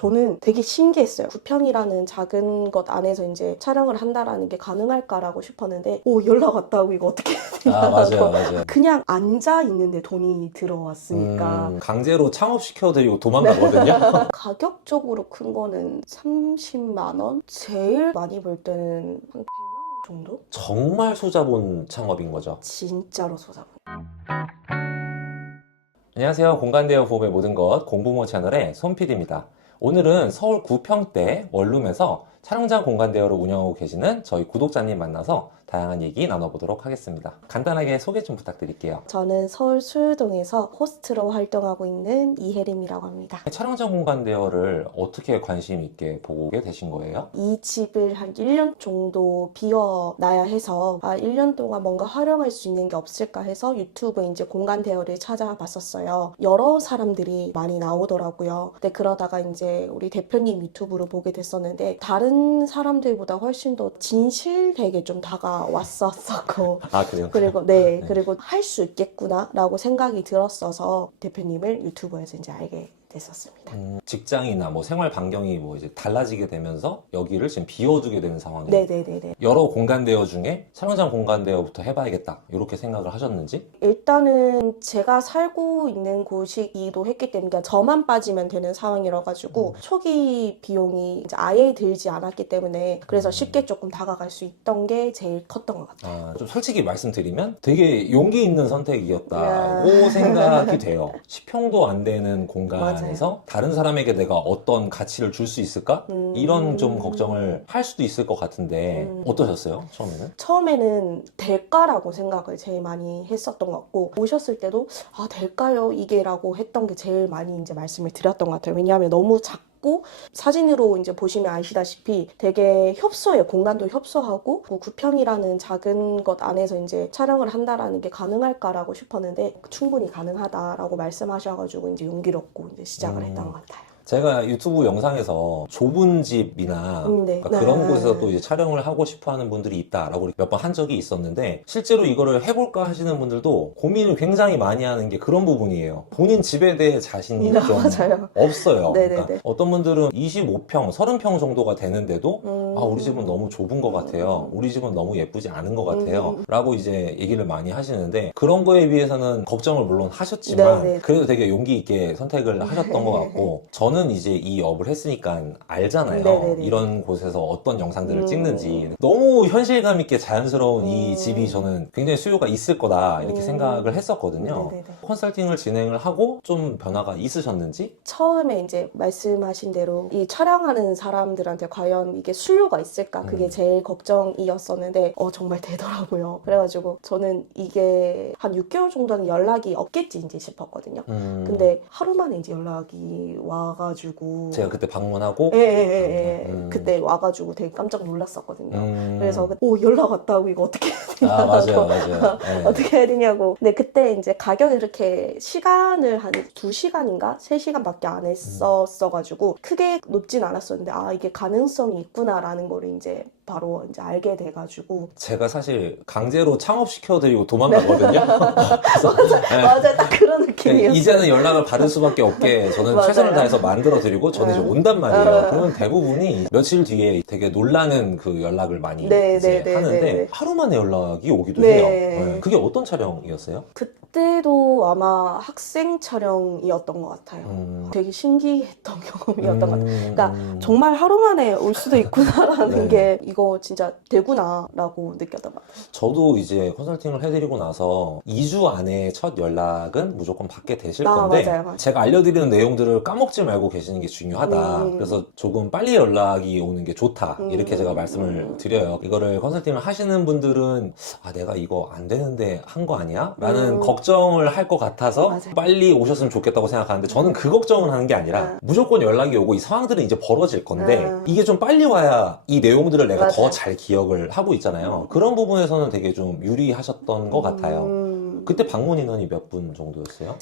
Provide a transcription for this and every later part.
저는 되게 신기했어요. 구평이라는 작은 것 안에서 이제 촬영을 한다라는 게 가능할까라고 싶었는데 오 연락 왔다고 이거 어떻게 아 맞아요 맞아요 그냥 앉아 있는데 돈이 들어왔으니까 음, 강제로 창업시켜드리고 도망가거든요 가격적으로 큰 거는 30만 원? 제일 많이 벌 때는 한 100만 원 정도? 정말 소자본 창업인 거죠 진짜로 소자본. 안녕하세요 공간대여 보험의 모든 것 공부모 채널의 손PD입니다 오늘은 서울 구평대 원룸에서 촬영장 공간 대여를 운영하고 계시는 저희 구독자님 만나서 다양한 얘기 나눠보도록 하겠습니다 간단하게 소개 좀 부탁드릴게요 저는 서울 수유동에서 호스트로 활동하고 있는 이혜림이라고 합니다. 촬영장 공간 대여를 어떻게 관심 있게 보게 되신 거예요? 이 집을 한 1년 정도 비워놔야 해서 아 1년 동안 뭔가 활용할 수 있는 게 없을까 해서 유튜브 이제 공간 대여를 찾아봤었어요. 여러 사람들이 많이 나오더라고요. 근데 그러다가 이제 우리 대표님 유튜브로 보게 됐었는데 다른 사람들보다 훨씬 더 진실되게 좀 다가 왔었고 아 그래요? 그리고 네, 네. 그리고 할 수 있겠구나라고 생각이 들었어서 대표님을 유튜브에서 이제 알게 됐었습니다. 음, 직장이나 뭐 생활 반경이 뭐 이제 달라지게 되면서 여기를 지금 비워두게 되는 상황이에요. 네네네네. 여러 공간 대여 중에 촬영장 공간 대여부터 해봐야겠다 이렇게 생각을 하셨는지 일단은 제가 살고 있는 곳이기도 했기 때문에 그러니까 저만 빠지면 되는 상황이라 가지고 초기 비용이 이제 아예 들지 않았기 때문에 그래서 쉽게 조금 다가갈 수 있던 게 제일 컸던 것 같아요. 아, 좀 솔직히 말씀드리면 되게 용기 있는 선택이었다고 야. 생각이 돼요. 10평도 안 되는 공간에 서 맞아요. 다른 사람에게 내가 어떤 가치를 줄 수 있을까? 음. 이런 좀 걱정을 할 수도 있을 것 같은데 음. 어떠셨어요? 처음에는? 처음에는 될까라고 생각을 제일 많이 했었던 것 같고 오셨을 때도 아 될까요 이게라고 했던 게 제일 많이 이제 말씀을 드렸던 것 같아요 왜냐하면 너무 작 고 사진으로 이제 보시면 아시다시피 되게 협소해요 공간도 협소하고 그 구평이라는 작은 것 안에서 이제 촬영을 한다라는 게 가능할까라고 싶었는데 충분히 가능하다라고 말씀하셔가지고 이제 용기롭고 이제 시작을 음. 했던 것 같아요. 제가 유튜브 영상에서 좁은 집이나 음, 네. 그러니까 네. 그런 곳에서 또 이제 촬영을 하고 싶어 하는 분들이 있다라고 몇 번 한 적이 있었는데 실제로 이거를 해볼까 하시는 분들도 고민을 굉장히 많이 하는 게 그런 부분이에요. 본인 집에 대해 자신이 네, 좀 맞아요. 없어요. 네네네. 그러니까 어떤 분들은 25평, 30평 정도가 되는데도 음. 아, 우리 집은 너무 좁은 것 같아요. 우리 집은 너무 예쁘지 않은 것 같아요. 음. 라고 이제 얘기를 많이 하시는데 그런 거에 비해서는 걱정을 물론 하셨지만 네 네. 그래도 되게 용기 있게 선택을 하셨던 것 같고 저는 이제 이 업을 했으니까 알잖아요. 네네네. 이런 곳에서 어떤 영상들을 음. 찍는지 너무 현실감 있게 자연스러운 이 음. 집이 저는 굉장히 수요가 있을 거다 이렇게 음. 생각을 했었거든요. 네네네. 컨설팅을 진행을 하고 좀 변화가 있으셨는지 처음에 이제 말씀하신 대로 이 촬영하는 사람들한테 과연 이게 수요가 있을까 그게 음. 제일 걱정이었었는데 어 정말 되더라고요. 그래가지고 저는 이게 한 6개월 정도는 연락이 없겠지 이제 싶었거든요. 음, 근데 하루 만에 이제 연락이 와 가지고 제가 그때 방문하고 예예예 음. 그때 와가지고 되게 깜짝 놀랐었거든요. 음. 그래서 그- 오 연락 왔다고 이거 어떻게 해야 되냐 아 맞아요 맞아요 네. 어떻게 해야 되냐고. 근데 그때 이제 가격이 그렇게 시간을 한 2시간인가? 3시간밖에 안 했었어가지고 크게 높진 않았었는데 아, 이게 가능성이 있구나라는 거를 이제 바로 이제 알게 돼가지고. 제가 사실 강제로 창업시켜드리고 도망가거든요 그래서 네. 맞아, 딱 그런 네, 느낌이었어요. 이제는 연락을 받을 수밖에 없게 저는 맞아요. 최선을 다해서 만들어드리고 저는 이제 네. 온단 말이에요 어. 그러면 대부분이 며칠 뒤에 되게 놀라는 그 연락을 많이 네, 이제 네, 네, 하는데 네, 네. 하루 만에 연락이 오기도 네. 해요 네. 그게 어떤 촬영이었어요? 그때도 아마 학생 촬영이었던 것 같아요. 음, 되게 신기했던 경험이었던 것 같아요. 음, 그러니까 음. 정말 하루 만에 올 수도 있구나라는 네. 게 이거 진짜 되구나라고 느꼈던 것 같아요. 저도 이제 컨설팅을 해드리고 나서 2주 안에 첫 연락은 무조건 받게 되실 아, 건데 맞아요, 맞아요. 제가 알려드리는 내용들을 까먹지 말고 계시는 게 중요하다. 음. 그래서 조금 빨리 연락이 오는 게 좋다. 이렇게 음. 제가 말씀을 드려요. 이거를 컨설팅을 하시는 분들은 아 내가 이거 안 되는데 한 거 아니야? 라는 음. 걱정을 할 것 같아서 맞아요. 빨리 오셨으면 좋겠다고 생각하는데 저는 그 걱정을 하는 게 아니라 음. 무조건 연락이 오고 이 상황들은 이제 벌어질 건데 음. 이게 좀 빨리 와야 이 내용들을 내가. 더 잘 기억을 하고 있잖아요. 그런 부분에서는 되게 좀 유리하셨던 것 같아요. 음. 그때 방문 인원이 몇 분 정도였어요?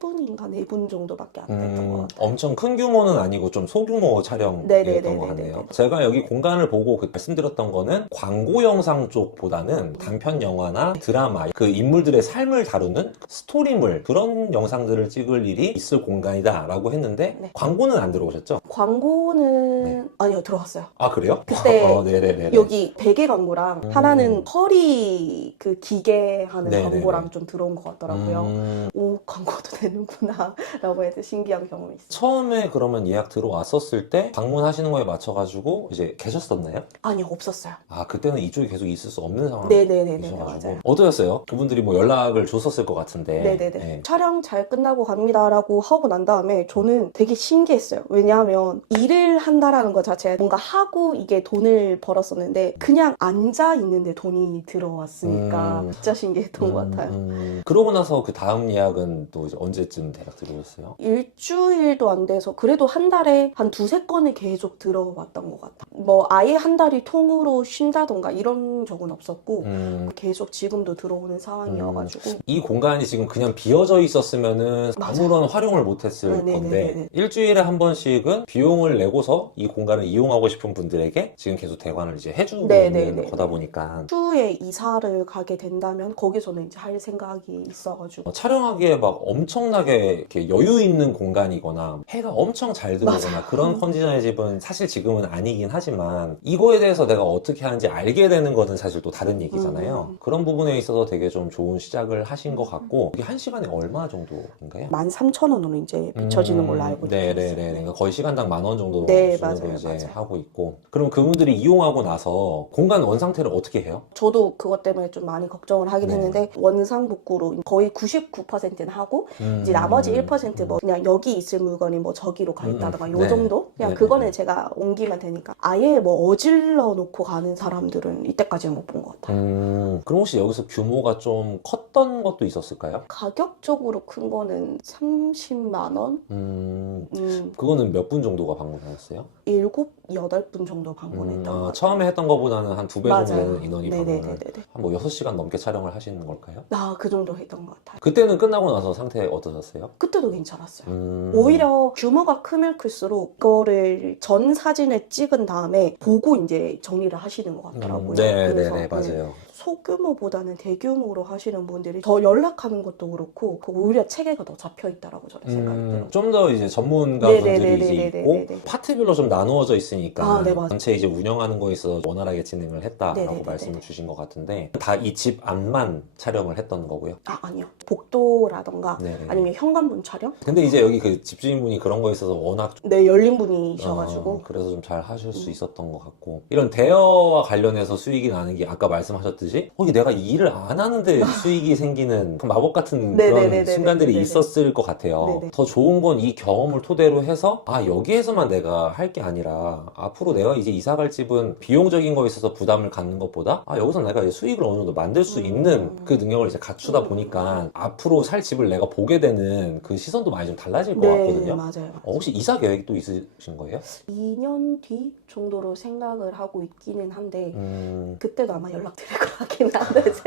세 분인가 네분 정도밖에 안 됐던 것 음, 같아요. 엄청 큰 규모는 아니고 좀 소규모 촬영이었던 네네네네네네. 것 같네요. 제가 여기 공간을 보고 그 말씀드렸던 거는 광고 영상 쪽보다는 단편 영화나 드라마, 그 인물들의 삶을 다루는 스토리물 그런 영상들을 찍을 일이 있을 공간이다라고 했는데 네. 광고는 안 들어오셨죠? 광고는 네. 아니요 들어왔어요. 아 그래요? 그때 어, 네네네. 여기 베개 광고랑 음. 하나는 허리 그 기계 하는 네네네. 광고랑 좀 들어온 것 같더라고요. 음, 오 광고도 되는구나 라고 해서 신기한 경험이 있어요. 처음에 그러면 예약 들어왔었을 때 방문하시는 거에 맞춰가지고 이제 계셨었나요? 아니요 없었어요. 아 그때는 이쪽에 계속 있을 수 없는 상황. 네네네네 있어가지고 맞아요. 어떠셨어요? 그분들이 뭐 연락을 줬었을 것 같은데. 네네네. 네. 촬영 잘 끝나고 갑니다라고 하고 난 다음에 저는 되게 신기했어요. 왜냐하면 일을 한다라는 것 자체가 뭔가 하고 이게 돈을 벌었었는데 그냥 앉아 있는데 돈이 들어왔으니까 음. 진짜 신기했던 것 음, 같아요. 음. 그러고 나서 그 다음 예약은 또 이제 언제 쯤 대략 들어오셨어요? 일주일도 안 돼서 그래도 한 달에 한 두세 건은 계속 들어왔던 것 같아. 뭐 아예 한 달이 통으로 쉰다던가 이런 적은 없었고 음, 계속 지금도 들어오는 상황이어가지고 이 공간이 지금 그냥 비어져 있었으면은 맞아요. 아무런 활용을 못했을 네네네네네. 건데 일주일에 한 번씩은 비용을 내고서 이 공간을 이용하고 싶은 분들에게 지금 계속 대관을 이제 해주고 네네네네. 있는 거다 보니까 추후에 이사를 가게 된다면 거기서는 이제 할 생각이 있어가지고 어, 촬영하기에 막 엄청 나게 이렇게 여유 있는 공간이거나 해가 엄청 잘 들어오거나 맞아요. 그런 컨디션의 집은 사실 지금은 아니긴 하지만 이거에 대해서 내가 어떻게 하는지 알게 되는 것은 사실 또 다른 얘기잖아요. 음. 그런 부분에 있어서 되게 좀 좋은 시작을 하신 것 같고 이게 한 시간에 얼마 정도인가요? 13,000원으로 이제 비춰지는 걸로 알고 있어요. 음, 네네네. 그러니까 거의 시간당 만 원 정도 네, 맞아요, 이제 맞아요. 하고 있고. 그럼 그분들이 이용하고 나서 공간 원 상태를 어떻게 해요? 저도 그것 때문에 좀 많이 걱정을 하긴 네. 했는데 원상복구로 거의 99%는 하고 이제 음. 나머지 1%뭐 그냥 여기 있을 물건이 뭐 저기로 가 있다던가 음, 요 네. 정도 그냥 네, 그거는 네. 제가 옮기면 되니까 아예 뭐 어질러 놓고 가는 사람들은 이때까지는 못 본 것 같아요. 음, 그럼 혹시 여기서 규모가 좀 컸던 것도 있었을까요? 가격적으로 큰 거는 30만 원? 음, 음, 그거는 몇 분 정도가 방문하셨어요? 일곱, 여덟 분 정도 방문했던 음, 것 아, 같아요. 처음에 했던 것보다는 한 두 배 정도 맞아요. 되는 인원이 방문을 네네네네. 한뭐 6시간 넘게 촬영을 하시는 걸까요? 나그 정도 했던 것 같아요. 그때는 끝나고 나서 상태 어떠 셨어요? 그때도 괜찮았어요. 음, 오히려 규모가 크면 클수록 그거를 전 사진을 찍은 다음에 보고 이제 정리를 하시는 것 같더라고요. 음, 네, 네, 네, 네. 맞아요. 소규모보다는 대규모로 하시는 분들이 더 연락하는 것도 그렇고 그 오히려 체계가 더 잡혀 있다라고 저는 생각이 들어요. 음, 좀더 이제 전문가분들이 이제. 있고 파트별로 좀 나누어져 있으니까 아, 네, 맞아요. 전체 이제 운영하는 거에 있어서 원활하게 진행을 했다라고 네네네네네. 말씀을 주신 것 같은데 다 이 집 안만 촬영을 했던 거고요. 아 아니요 복도라던가 네. 아니면 현관문 촬영? 근데 이제 여기 그 집주인분이 그런 거에 있어서 워낙 네 열린 분이셔가지고 어, 그래서 좀 잘 하실 수 음. 있었던 것 같고 이런 대여와 관련해서 수익이 나는 게 아까 말씀하셨듯이 어, 내가 이 일을 안 하는데 수익이 생기는 그 마법 같은 그런 네네네네네. 순간들이 네네. 있었을 것 같아요. 네네. 더 좋은 건 이 경험을 토대로 해서 아 여기에서만 내가 할 게 아니라 앞으로 내가 이제 이사 갈 집은 비용적인 거에 있어서 부담을 갖는 것보다 아 여기서 내가 이제 수익을 어느 정도 만들 수 음. 있는 그 능력을 이제 갖추다 음. 보니까 앞으로 살 집을 내가 보게 되는 그 시선도 많이 좀 달라질 것 네 같거든요. 맞아요. 어, 혹시 이사 계획이 또 있으신 거예요? 2년 뒤 정도로 생각을 하고 있기는 한데 음, 그때도 아마 연락드릴 것 같긴 한데 이제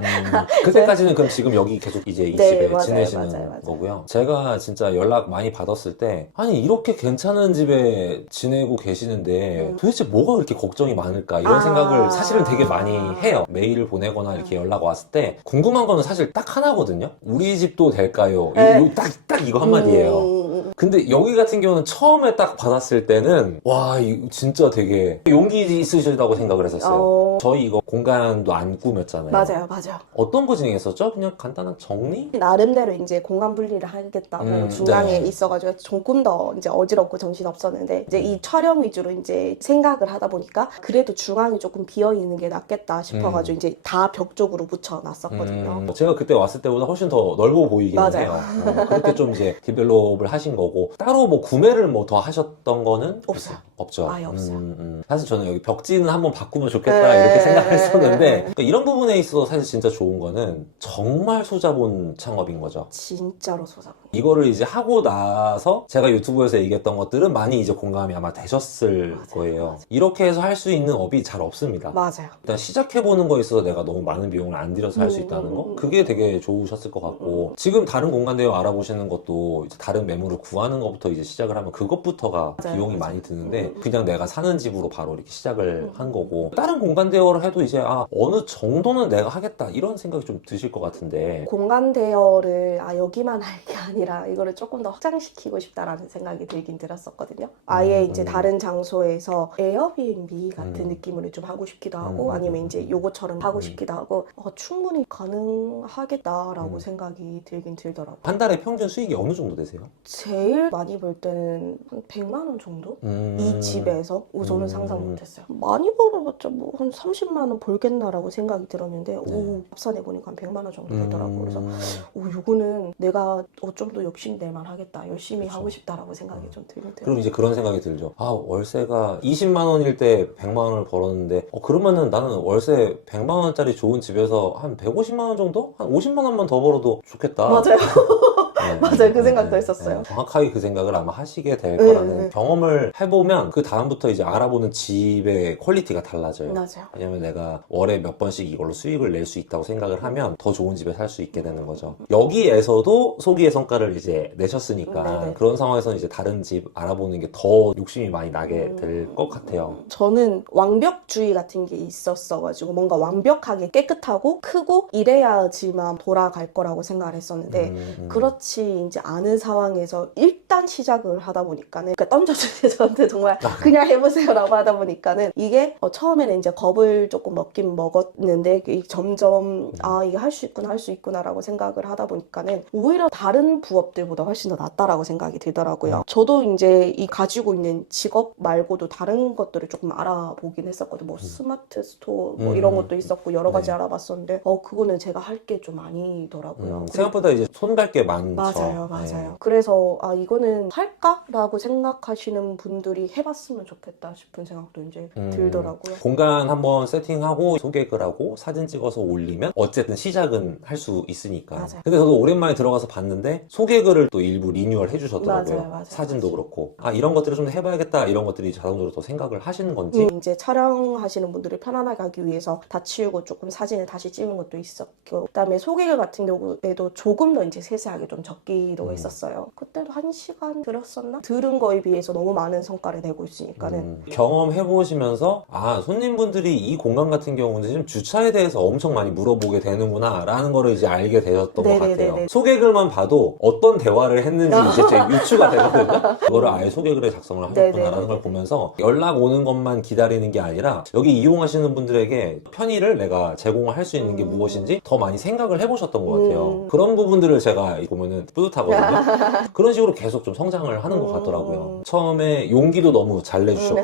음, 그때까지는 그럼 지금 여기 계속 이제 이 네, 집에 맞아요, 지내시는 맞아요, 맞아요. 거고요. 제가 진짜 연락 많이 받았을 때 아니 이렇게 괜찮은 집에 지내고 계시는데 음. 도대체 뭐가 그렇게 걱정이 많을까 이런 아. 생각을 사실은 되게 많이 해요. 메일을 보내거나 이렇게 연락 왔을 때 궁금한 거는 사실 딱 하나거든요. 우리 집도 될까요? 네. 딱, 딱 이거 한마디예요. 음, 근데 여기 같은 경우는 처음에 딱 받았을 때는 와 이거 진짜 되게 용기 있으시다고 생각을 했었어요. 어, 저희 이거 공간도 안 꾸몄잖아요. 맞아요, 맞아요. 어떤 거 진행했었죠? 그냥 간단한 정리? 나름대로 이제 공간 분리를 하겠다고 음, 중앙에 네. 있어가지고 조금 더 이제 어지럽고 정신 없었는데 이제 이 촬영 위주로 이제 생각을 하다 보니까 그래도 중앙이 조금 비어 있는 게 낫겠다 싶어가지고 음. 이제 다 벽 쪽으로 붙여놨었거든요. 음, 제가 그때 왔을 때보다 훨씬 더 넓어 보이긴 맞아요. 해요. 어, 그렇게 좀 이제 디벨롭을 하신 거고 거고 따로 뭐 구매를 뭐 더 하셨던 거는 없어요. 없죠. 아예 없어요. 음, 음. 사실 저는 여기 벽지는 한번 바꾸면 좋겠다 네. 이렇게 생각했었는데 그러니까 이런 부분에 있어서 사실 진짜 좋은 거는 정말 소자본 창업인 거죠. 진짜로 소장. 이거를 이제 하고 나서 제가 유튜브에서 얘기했던 것들은 많이 이제 공감이 아마 되셨을 맞아요. 거예요. 맞아요. 이렇게 해서 할 수 있는 업이 잘 없습니다. 맞아요. 일단 시작해보는 거에 있어서 내가 너무 많은 비용을 안 들여서 할수 음, 있다는 음, 거 음, 그게 되게 좋으셨을 것 같고 지금 다른 공간 대여 알아보시는 것도 이제 다른 매물을 구하는 것부터 이제 시작을 하면 그것부터가 맞아요, 비용이 맞아요. 많이 드는데. 그냥 내가 사는 집으로 바로 이렇게 시작을 음. 한 거고 다른 공간 대여를 해도 이제 아 어느 정도는 내가 하겠다 이런 생각이 좀 드실 것 같은데 공간 대여를 아 여기만 할 게 아니라 이거를 조금 더 확장시키고 싶다라는 생각이 들긴 들었었거든요. 아예 음, 이제 음. 다른 장소에서 에어비앤비 같은 음. 느낌으로 좀 하고 싶기도 음, 하고 음, 아니면 음, 이제 음. 요거처럼 하고 음. 싶기도 하고 어, 충분히 가능하겠다라고 음. 생각이 들긴 들더라고요. 한 달에 평균 수익이 어느 정도 되세요? 제일 많이 벌 때는 한 100만 원 정도? 음. 이 집에서 오, 저는 음. 상상 못했어요. 많이 벌어봤자 뭐 한 30만 원 벌겠나라고 생각이 들었는데 오 네. 합산해 보니까 한 100만 원 정도 되더라고요. 그래서 음. 오 이거는 내가 어, 좀더 욕심 낼만 하겠다. 열심히 그쵸. 하고 싶다라고 생각이 좀 들긴 들어요. 그럼 이제 그런 생각이 들죠. 아, 월세가 20만 원일 때 100만 원을 벌었는데, 어, 그러면은 나는 월세 100만 원짜리 좋은 집에서 한 150만 원 정도? 한 50만 원만 더 벌어도 좋겠다. 맞아요. 네, 맞아요. 그 생각도 했었어요. 정확하게 그 생각을 아마 하시게 될 네, 거라는 네. 경험을 해보면 그 다음부터 이제 알아보는 집의 퀄리티가 달라져요. 맞아요. 왜냐면 내가 월에 몇 번씩 이걸로 수익을 낼 수 있다고 생각을 하면 더 좋은 집에 살 수 있게 되는 거죠. 여기에서도 소기의 성과를 이제 내셨으니까 네네. 그런 상황에서는 이제 다른 집 알아보는 게 더 욕심이 많이 나게 될 것 같아요. 저는 완벽주의 같은 게 있었어가지고 뭔가 완벽하게 깨끗하고 크고 이래야지만 돌아갈 거라고 생각을 했었는데 음, 음. 그렇지 이제 않은 상황에서 일단 시작을 하다 보니까는 그러니까 던져주세요 저한테 정말 아. 그냥 해보세요라고 하다 보니까는 이게 어, 처음에는 이제 겁을 조금 먹긴 먹었는데 점점 아 이게 할 수 있구나 할 수 있구나라고 생각을 하다 보니까는 오히려 다른 부업들보다 훨씬 더 낫다라고 생각이 들더라고요. 저도 이제 이 가지고 있는 직업 말고도 다른 것들을 조금 알아보긴 했었거든요. 뭐 스마트 스토어 뭐 음. 이런 것도 있었고 여러 가지 네. 알아봤었는데 어 그거는 제가 할 게 좀 아니더라고요. 음, 생각보다 이제 손갈 게 많 죠. 맞아요, 맞아요. 네. 그래서 아 이거는 할까라고 생각하시는 분들이 해봤으면 좋겠다 싶은 생각도 이제 음. 들더라고요. 공간 한번 세팅하고 소개글 하고 사진 찍어서 올리면 어쨌든 시작은 할 수 있으니까. 맞아요. 근데 저도 오랜만에 들어가서 봤는데 소개글을 또 일부 리뉴얼 해주셨더라고요. 맞아요, 맞아요, 사진도 맞아요. 그렇고. 아, 이런 것들을 좀더 해봐야겠다. 이런 것들이 자동적으로 더 생각을 하시는 건지. 음, 이제 촬영하시는 분들이 편안하게 하기 위해서 다 치우고 조금 사진을 다시 찍은 것도 있었고 그다음에 소개글 같은 경우에도 조금 더 이제 세세하게 좀 적 기도 음. 했었어요. 그때도 한 시간 들었었나? 들은 거에 비해서 너무 많은 성과를 내고 있으니까는 음, 경험해보시면서, 아, 손님분들이 이 공간 같은 경우는 지금 주차에 대해서 엄청 많이 물어보게 되는구나, 라는 거를 이제 알게 되셨던 것 네네네네. 같아요. 소개글만 봐도 어떤 대화를 했는지 이제 제 유추가 되거든요. 그거를 아예 소개글에 작성을 하셨구나라는. 걸 보면서 연락 오는 것만 기다리는 게 아니라 여기 이용하시는 분들에게 편의를 내가 제공을 할수 있는 게 음. 무엇인지 더 많이 생각을 해보셨던 것 같아요. 음. 그런 부분들을 제가 보면은 뿌듯하거든요. 그런 식으로 계속 좀 성장을 하는 것 음. 같더라고요. 처음에 용기도 너무 잘 내주셨고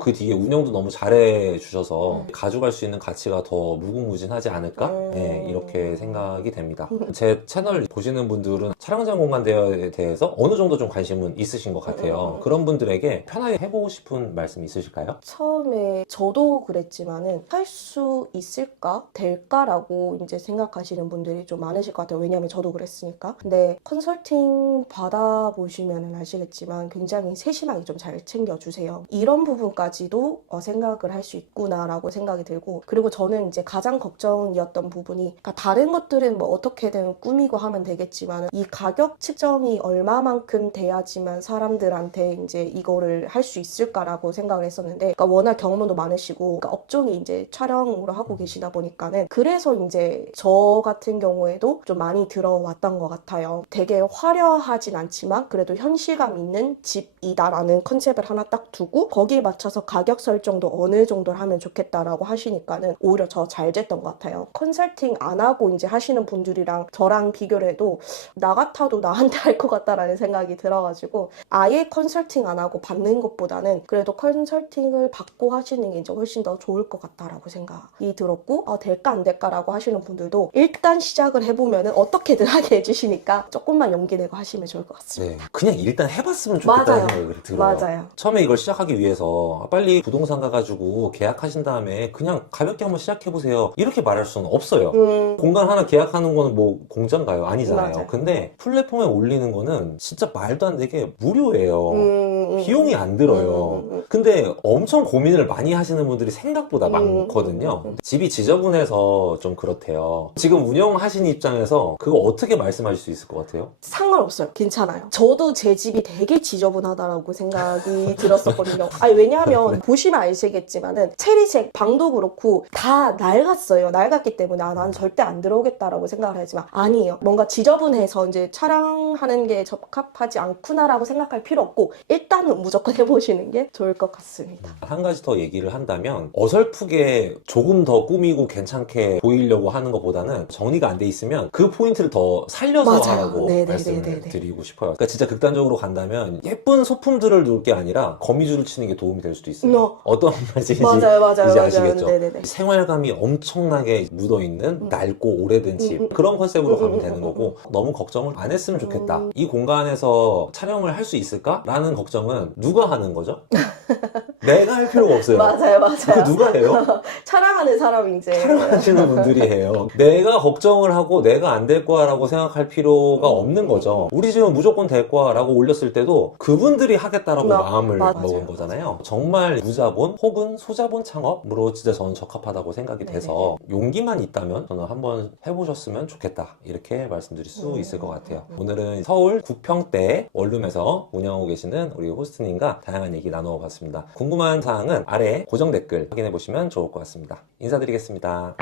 그 뒤에 운영도 너무 잘해 주셔서 가져갈 수 있는 가치가 더 무궁무진하지 않을까? 음. 네, 이렇게 생각이 됩니다. 제 채널 보시는 분들은 촬영장 공간 대여에 대해서 어느 정도 좀 관심은 있으신 것 같아요. 음. 그런 분들에게 편하게 해보고 싶은 말씀 있으실까요? 처음에 저도 그랬지만은 할 수 있을까 될까라고 이제 생각하시는 분들이 좀 많으실 것 같아요. 왜냐하면 저도 그랬으니까. 근데 컨설팅 받아보시면 아시겠지만 굉장히 세심하게 좀 잘 챙겨주세요. 이런 부분까지도 어, 생각을 할 수 있구나라고 생각이 들고 그리고 저는 이제 가장 걱정이었던 부분이 그러니까 다른 것들은 뭐 어떻게든 꾸미고 하면 되겠지만 이 가격 측정이 얼마만큼 돼야지만 사람들한테 이제 이거를 할 수 있을까라고 생각을 했었는데 그러니까 워낙 경험도 많으시고 그러니까 업종이 이제 촬영으로 하고 계시다 보니까는 그래서 이제 저 같은 경우에도 좀 많이 들어왔던 것 같아요. 되게 화려하진 않지만 그래도 현실감 있는 집이다라는 컨셉을 하나 딱 두고 거기에 맞춰서 가격 설정도 어느 정도를 하면 좋겠다라고 하시니까는 오히려 저 잘 됐던 것 같아요. 컨설팅 안 하고 이제 하시는 분들이랑 저랑 비교를 해도 나 같아도 나한테 할 것 같다라는 생각이 들어가지고 아예 컨설팅 안 하고 받는 것보다는 그래도 컨설팅을 받고 하시는 게 이제 훨씬 더 좋을 것 같다라고 생각이 들었고 아, 될까 안 될까라고 하시는 분들도 일단 시작을 해보면은 어떻게든 하게 해주시니까 조금만 용기 내고 하시면 좋을 것 같습니다. 네. 그냥 일단 해봤으면 좋겠다는 맞아요. 생각이 들어요. 맞아요. 처음에 이걸 시작하기 위해서 빨리 부동산 가가지고 계약하신 다음에 그냥 가볍게 한번 시작해보세요. 이렇게 말할 수는 없어요. 음, 공간 하나 계약하는 거는 뭐 공짜인가요? 아니잖아요. 맞아요. 근데 플랫폼에 올리는 거는 진짜 말도 안 되게 무료예요. 음, 음. 비용이 안 들어요. 음, 음, 음. 근데 엄청 고민을 많이 하시는 분들이 생각보다 음, 많거든요. 음, 음. 집이 지저분해서 좀 그렇대요. 지금 운영하신 입장에서 그거 어떻게 말씀하실 수 있을 것 같아요? 상관없어요. 괜찮아요. 저도 제 집이 되게 지저분하다라고 생각이 들었었거든요. 아니, 왜냐하면 보시면 아시겠지만은 체리색 방도 그렇고 다 낡았어요. 낡았기 때문에 아, 난 절대 안 들어오겠다라고 생각을 하지만 아니에요. 뭔가 지저분해서 이제 촬영하는 게 적합하지 않구나라고 생각할 필요 없고 일단 은 무조건 해보시는 게 좋을 것 같습니다. 한 가지 더 얘기를 한다면 어설프게 조금 더 꾸미고 괜찮게 보이려고 하는 것보다는 정리가 안 돼 있으면 그 포인트를 더 살려서 맞아요. 하라고 네네네네네. 말씀을 드리고 싶어요. 그러니까 진짜 극단적으로 간다면 예쁜 소품들을 놓을 게 아니라 거미줄을 치는 게 도움이 될 수도 있어요. 어. 어떤 말씀인지 맞아요, 맞아요, 이제 맞아요. 아시겠죠? 네네네. 생활감이 엄청나게 묻어있는 음. 낡고 오래된 집 음, 음. 그런 컨셉으로 음, 가면 음, 되는 음, 거고 너무 걱정을 안 했으면 좋겠다 음. 이 공간에서 촬영을 할 수 있을까? 라는 걱정은 누가 하는 거죠? 내가 할 필요가 없어요 맞아요, 그 맞아요. 누가 해요? 촬영하는 사람이 이제 촬영하시는 분들이 해요 내가 걱정을 하고 내가 안 될 거야 라고 생각할 필요가 음, 없는 음, 거죠 음. 우리 집은 무조건 될 거야 라고 올렸을 때도 그분들이 하겠다라고 나- 마음을 맞아요. 먹은 거잖아요 정말 무자본 혹은 소자본 창업으로 진짜 저는 적합하다고 생각이 네네. 돼서 용기만 있다면 저는 한번 해보셨으면 좋겠다 이렇게 말씀드릴 수 음. 있을 것 같아요 오늘은 서울 구평대 원룸에서 운영하고 계시는 우리 호스트님과 다양한 얘기 나누어 봤습니다. 궁금한 사항은 아래 고정 댓글 확인해 보시면 좋을 것 같습니다. 인사드리겠습니다